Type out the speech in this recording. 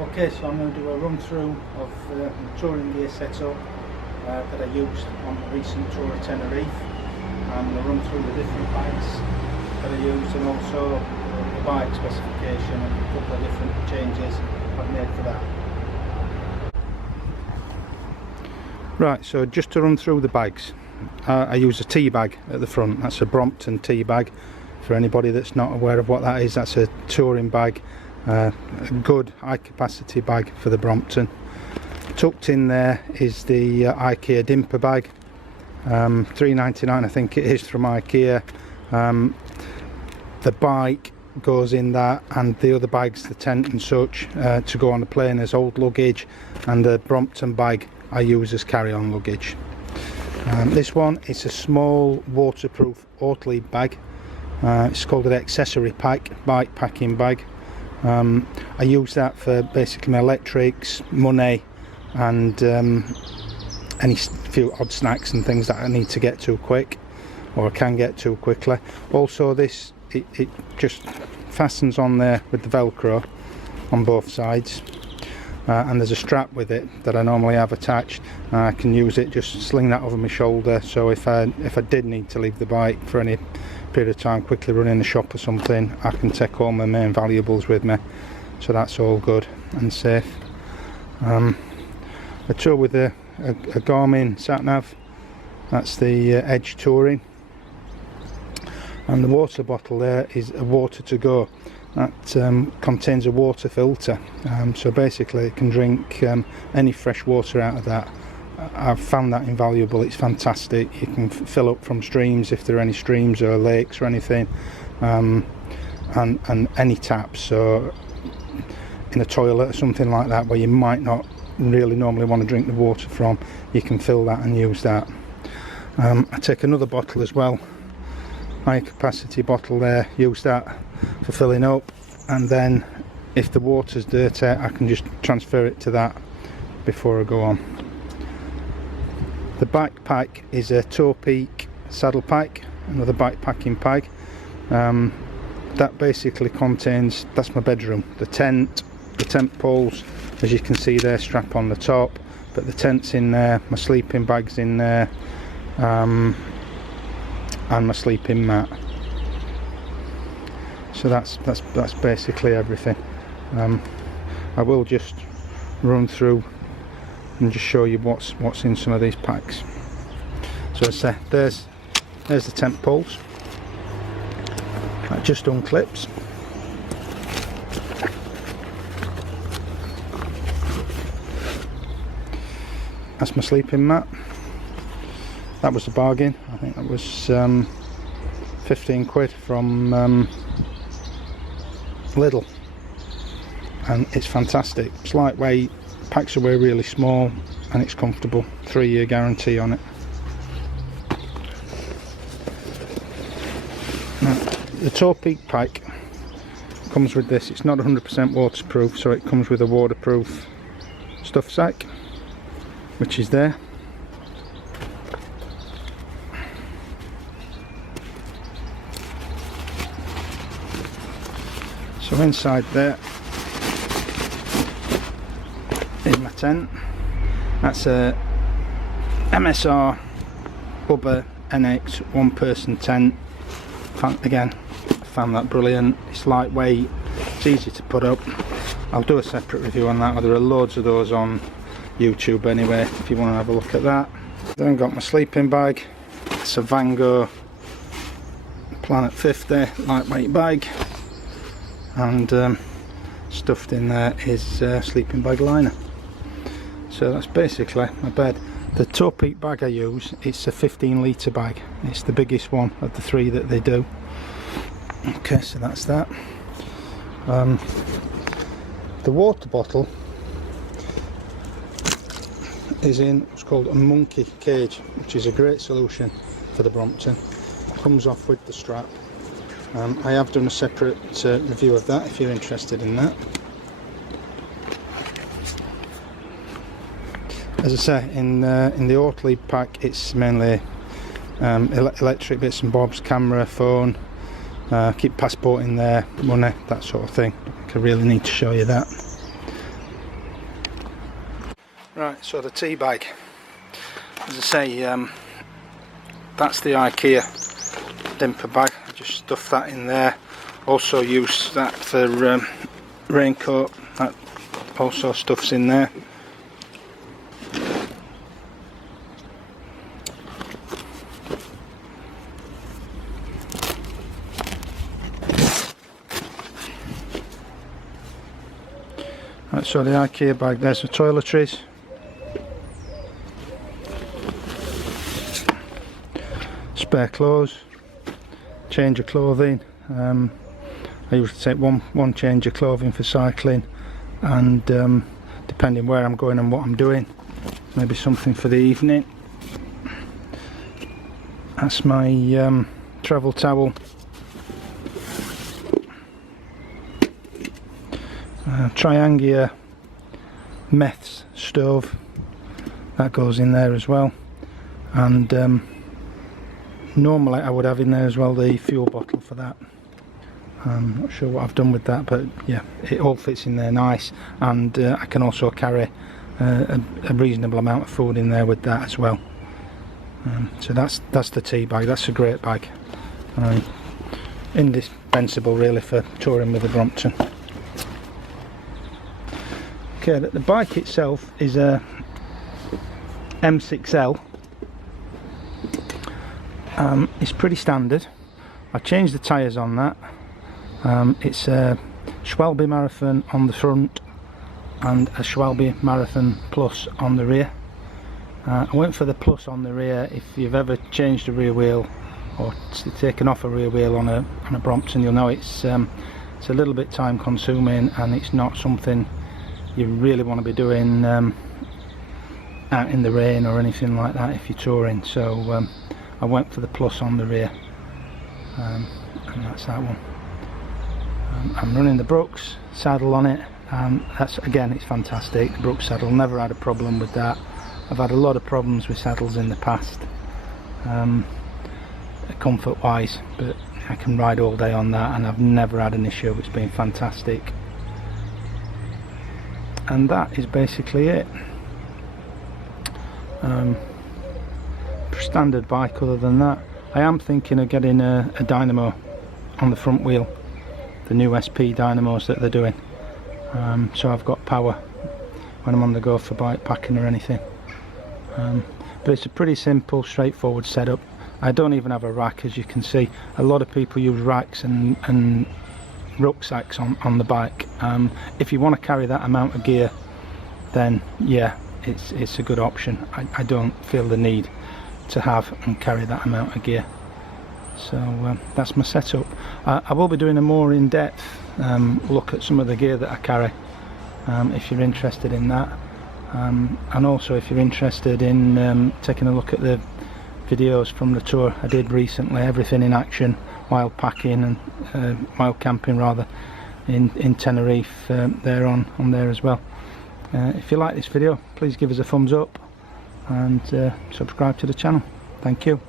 Okay, so I'm going to do a run through of the touring gear setup that I used on the recent tour of Tenerife, and a run through the different bikes that I used, and also the bike specification and a couple of different changes I've made for that. Right, so just to run through the bags, I use a tea bag at the front. That's a Brompton tea bag. For anybody that's not aware of what that is, that's a touring bag. A good high capacity bag for the Brompton. Tucked in there is the IKEA Dimper bag, $3.99 I think it is from IKEA. The bike goes in that, and the other bags, the tent and such, to go on the plane as old luggage, and the Brompton bag I use as carry-on luggage. This one is a small waterproof Oatly bag. It's called an accessory pack, bike packing bag. I use that for basically my electrics, money, and any few odd snacks and things that I need to get to quick, or I can get to quickly. Also, this it just fastens on there with the Velcro on both sides, and there's a strap with it that I normally have attached. I can use it, just sling that over my shoulder, so if I did need to leave the bike for any period of time, quickly run in the shop or something, I can take all my main valuables with me, so that's all good and safe. I tour with a Garmin sat-nav. That's the Edge Touring, and the water bottle there is a water to go. That contains a water filter, so basically it can drink any fresh water out of that. I've found that invaluable. It's fantastic. You can fill up from streams if there are any streams or lakes or anything, and any taps. So in a toilet or something like that where you might not really normally want to drink the water from, you can fill that and use that. I take another bottle as well, high capacity bottle there, use that for filling up, and then if the water's dirty I can just transfer it to that before I go on. The backpack is a Toe Peak saddle pack, another bikepacking pack. That basically contains, that's my bedroom, the tent poles, as you can see there, strap on the top, but the tent's in there, my sleeping bag's in there, and my sleeping mat. So that's basically everything. I will just run through and just show you what's in some of these packs. So as I say, there's the tent poles. That just unclips. That's my sleeping mat. That was a bargain. I think that was 15 quid from Lidl, and it's fantastic. It's lightweight, packs away really small, and it's comfortable. 3-year guarantee on it. Now, the Toe Peak pack comes with this. It's not 100% waterproof, so it comes with a waterproof stuff sack, which is there. So inside there is my tent. That's a MSR Bubba NX one-person tent. Again, I found that brilliant. It's lightweight, it's easy to put up. I'll do a separate review on that. There are loads of those on YouTube anyway, if you want to have a look at that. Then got my sleeping bag. It's a Vango Planet 50 lightweight bag, and stuffed in there is sleeping bag liner. So that's basically my bed. The Toe Peak bag I use, it's a 15 litre bag. It's the biggest one of the 3 that they do. Okay, so that's that. The water bottle is in what's called a monkey cage, which is a great solution for the Brompton. Comes off with the strap. I have done a separate review of that if you're interested in that. As I say, in the Oatly pack, it's mainly electric bits and bobs, camera, phone, keep passport in there, money, that sort of thing. I really need to show you that. Right, so the tea bag, as I say, that's the IKEA dimper bag. I just stuff that in there. Also use that for raincoat, that also stuffs in there. Right, so the IKEA bag, there's the toiletries. Spare clothes, change of clothing. I usually take one change of clothing for cycling, and depending where I'm going and what I'm doing, maybe something for the evening. That's my travel towel. Triangular meths stove, that goes in there as well, and normally I would have in there as well the fuel bottle for that. I'm not sure what I've done with that, but yeah, it all fits in there nice, and I can also carry a reasonable amount of food in there with that as well. So that's the tea bag. That's a great bag, indispensable really for touring with the Brompton. Okay, the bike itself is a M6L. It's pretty standard. I've changed the tyres on that. It's a Schwalbe Marathon on the front and a Schwalbe Marathon Plus on the rear. I went for the Plus on the rear. If you've ever changed a rear wheel or taken off a rear wheel on a Brompton, you'll know it's a little bit time consuming, and it's not something you really want to be doing out in the rain or anything like that if you're touring. So I went for the Plus on the rear, and that's that one. I'm running the Brooks saddle on it, and that's, again, it's fantastic. The Brooks saddle, never had a problem with that. I've had a lot of problems with saddles in the past, comfort wise, but I can ride all day on that and I've never had an issue. It's been fantastic. And that is basically it. Standard bike. Other than that, I am thinking of getting a dynamo on the front wheel, the new SP dynamos that they're doing, so I've got power when I'm on the go for bike packing or anything. But it's a pretty simple, straightforward setup. I don't even have a rack, as you can see. A lot of people use racks and rucksacks on the bike. If you want to carry that amount of gear, then yeah, it's a good option. I don't feel the need to have and carry that amount of gear. So that's my setup. I will be doing a more in-depth look at some of the gear that I carry, if you're interested in that, and also if you're interested in taking a look at the videos from the tour I did recently, everything in action while packing and while camping rather, in Tenerife. They're on there as well. If you like this video, please give us a thumbs up and subscribe to the channel. Thank you.